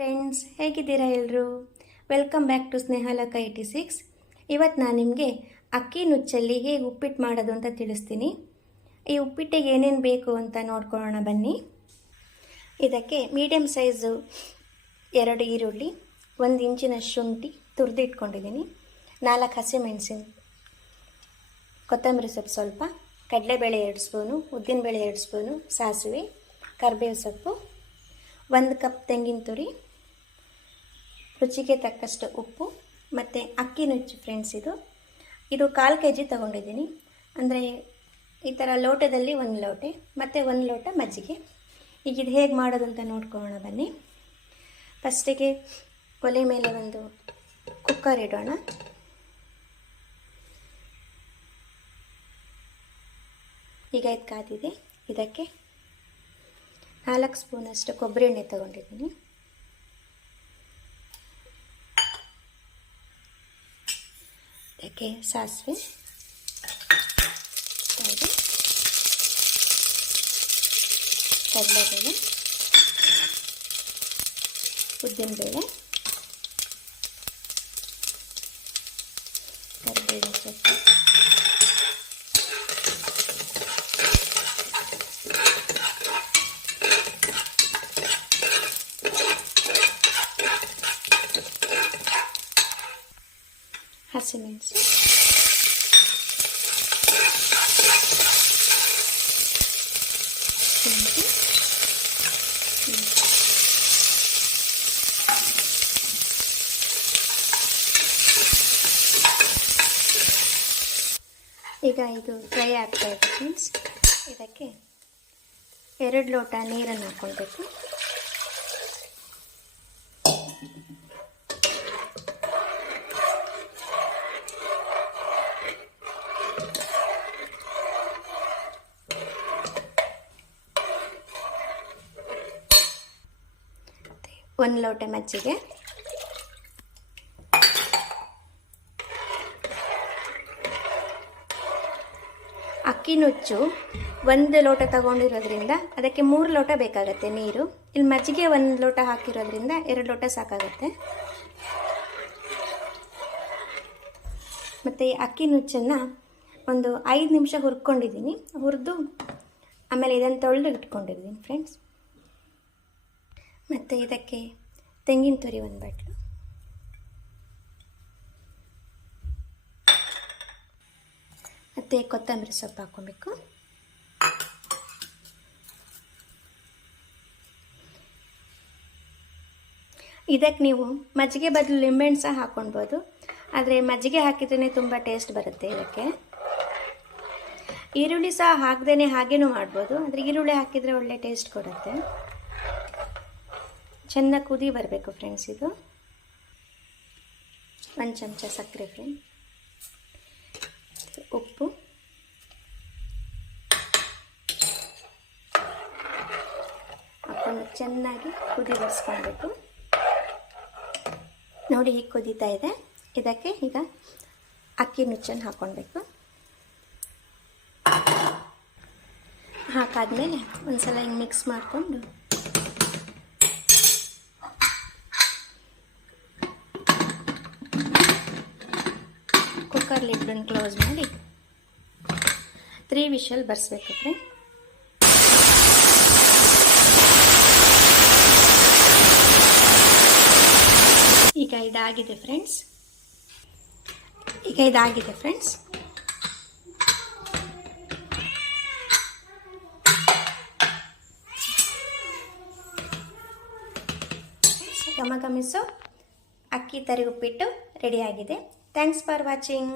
Friends, ಹೇಗಿದ್ದೀರಾ ಎಲ್ಲರೂ? Welcome back to ಸ್ನೇಹಲಕ 86. ಇವತ್ತು ನಾನು ನಿಮಗೆ ಅಕ್ಕಿ ನುಚ್ಚಲ್ಲಿ ಹೇಗೆ ಉಪ್ಪಿಟ್ಟು ಮಾಡೋದು ಅಂತ ತಿಳಿಸ್ತೀನಿ. ಈ ಉಪ್ಪಿಟ್ಟಿಗೆ ಏನೇನು ಬೇಕು ಅಂತ ನೋಡ್ಕೊಳ್ಳೋಣ ಬನ್ನಿ. ಇದಕ್ಕೆ ಮೀಡಿಯಮ್ ಸೈಜು 2 ಈರುಳ್ಳಿ, 1 ಇಂಚಿನ ಶುಂಠಿ ತುರಿದಿಟ್ಕೊಂಡಿದ್ದೀನಿ, 4 ಹಸಿಮೆಣಸಿನ, ಕೊತ್ತಂಬರಿ ಸೊಪ್ಪು ಸ್ವಲ್ಪ, ಕಡಲೆಬೇಳೆ 2 ಸ್ಪೂನು, ಉದ್ದಿನಬೇಳೆ 2 ಸ್ಪೂನು, ಸಾಸಿವೆ, ಕರಿಬೇವು ಸೊಪ್ಪು, 1 ಕಪ್ ತೆಂಗಿನ ತುರಿ, ರುಚಿಗೆ ತಕ್ಕಷ್ಟು ಉಪ್ಪು ಮತ್ತು ಅಕ್ಕಿ ನುಚ್ಚು. ಫ್ರೆಂಡ್ಸ್, ಇದು 1/4 kg ತೊಗೊಂಡಿದ್ದೀನಿ. ಅಂದರೆ ಈ ಥರ ಲೋಟದಲ್ಲಿ 1 ಲೋಟೆ ಮತ್ತು 1 ಲೋಟ ಮಜ್ಜಿಗೆ. ಈಗ ಇದು ಹೇಗೆ ಮಾಡೋದು ಅಂತ ನೋಡ್ಕೊಳ್ಳೋಣ ಬನ್ನಿ. ಫಸ್ಟಿಗೆ ಒಲೆ ಮೇಲೆ ಒಂದು ಕುಕ್ಕರ್ ಇಡೋಣ. ಈಗ ಇದು ಕಾದಿದೆ. ಇದಕ್ಕೆ 4 ಸ್ಪೂನಷ್ಟು ಕೊಬ್ಬರಿ ಎಣ್ಣೆ ತೊಗೊಂಡಿದ್ದೀನಿ. ಇದಕ್ಕೆ ಸಾಸಿವೆ, ಕಡಲೆಬೇಳೆ, ಉದ್ದಿನಬೇಳೆ, ಕರಿಬೇವು ಸೊಪ್ಪು, ಹಸಿಮೆಣಸು, ಶುಂಠಿ, ಈಗ ಇದು ಫ್ರೈ ಆಗ್ತಾ ಇದೆ ಫ್ರೆಂಡ್ಸ್. ಇದಕ್ಕೆ 2 ಲೋಟ ನೀರನ್ನು ಹಾಕ್ಕೊಳ್ಬೇಕು. ಒಂದು ಲೋಟ ಮಜ್ಜಿಗೆ, ಅಕ್ಕಿ ನುಚ್ಚು 1 ಲೋಟ ತಗೊಂಡಿರೋದ್ರಿಂದ ಅದಕ್ಕೆ 3 ಲೋಟ ಬೇಕಾಗತ್ತೆ ನೀರು. ಇಲ್ಲಿ ಮಜ್ಜಿಗೆ 1 ಲೋಟ ಹಾಕಿರೋದ್ರಿಂದ 2 ಲೋಟ ಸಾಕಾಗುತ್ತೆ. ಮತ್ತು ಅಕ್ಕಿ ನುಚ್ಚನ್ನು ಒಂದು 5 ನಿಮಿಷ ಹುರ್ಕೊಂಡಿದ್ದೀನಿ. ಹುರಿದು ಆಮೇಲೆ ಇದನ್ನು ತೊಳೆದು ಇಟ್ಕೊಂಡಿದ್ದೀನಿ ಫ್ರೆಂಡ್ಸ್. ಮತ್ತು ಇದಕ್ಕೆ ತೆಂಗಿನ ತುರಿ 1 ಬಟ್ಲು, ಮತ್ತು ಕೊತ್ತಂಬರಿ ಸೊಪ್ಪು ಹಾಕ್ಕೊಬೇಕು. ಇದಕ್ಕೆ ನೀವು ಮಜ್ಜಿಗೆ ಬದಲು ಲಿಂಬೆಹಣ್ಣು ಸಹ ಹಾಕ್ಕೊಳ್ಬೋದು. ಆದರೆ ಮಜ್ಜಿಗೆ ಹಾಕಿದ್ರೇ ತುಂಬ ಟೇಸ್ಟ್ ಬರುತ್ತೆ ಇದಕ್ಕೆ. ಈರುಳ್ಳಿ ಸಹ ಹಾಕ್ದೇ ಹಾಗೇನೂ ಮಾಡ್ಬೋದು, ಆದರೆ ಈರುಳ್ಳಿ ಹಾಕಿದರೆ ಒಳ್ಳೆ ಟೇಸ್ಟ್ ಕೊಡುತ್ತೆ. ಚೆನ್ನಾಗಿ ಕುದಿ ಬರಬೇಕು ಫ್ರೆಂಡ್ಸ್. ಇದು 1 ಚಮಚ ಸಕ್ಕರೆ ಫ್ರೆಂಡ್, ಉಪ್ಪು, ಹಾಕ್ಕೊಂಡು ಚೆನ್ನಾಗಿ ಕುದಿ ಬರಿಸ್ಕೊಳ್ಬೇಕು. ನೋಡಿ, ಹೀಗೆ ಕುದೀತಾ ಇದೆ. ಇದಕ್ಕೆ ಈಗ ಅಕ್ಕಿ ನುಚ್ಚನ್ನು ಹಾಕ್ಕೊಳ್ಬೇಕು. ಹಾಕಾದ್ಮೇಲೆ ಒಂದ್ಸಲ ಹಿಂಗೆ ಮಿಕ್ಸ್ ಮಾಡಿಕೊಂಡು ಕುಕ್ಕರ್ ಲಿಡ್ಡನ್ನು ಕ್ಲೋಸ್ ಮಾಡಿ 3 ವಿಷಲ್ ಬರ್ಸ್ಬೇಕು ಫ್ರೆಂಡ್. ಈಗ ಇದಾಗಿದೆ ಫ್ರೆಂಡ್ಸ್. ಘಮ ಘಮಿಸೋ ಅಕ್ಕಿ ತರಿ ಉಪ್ಪಿಟ್ಟು ರೆಡಿಯಾಗಿದೆ. Thanks for watching.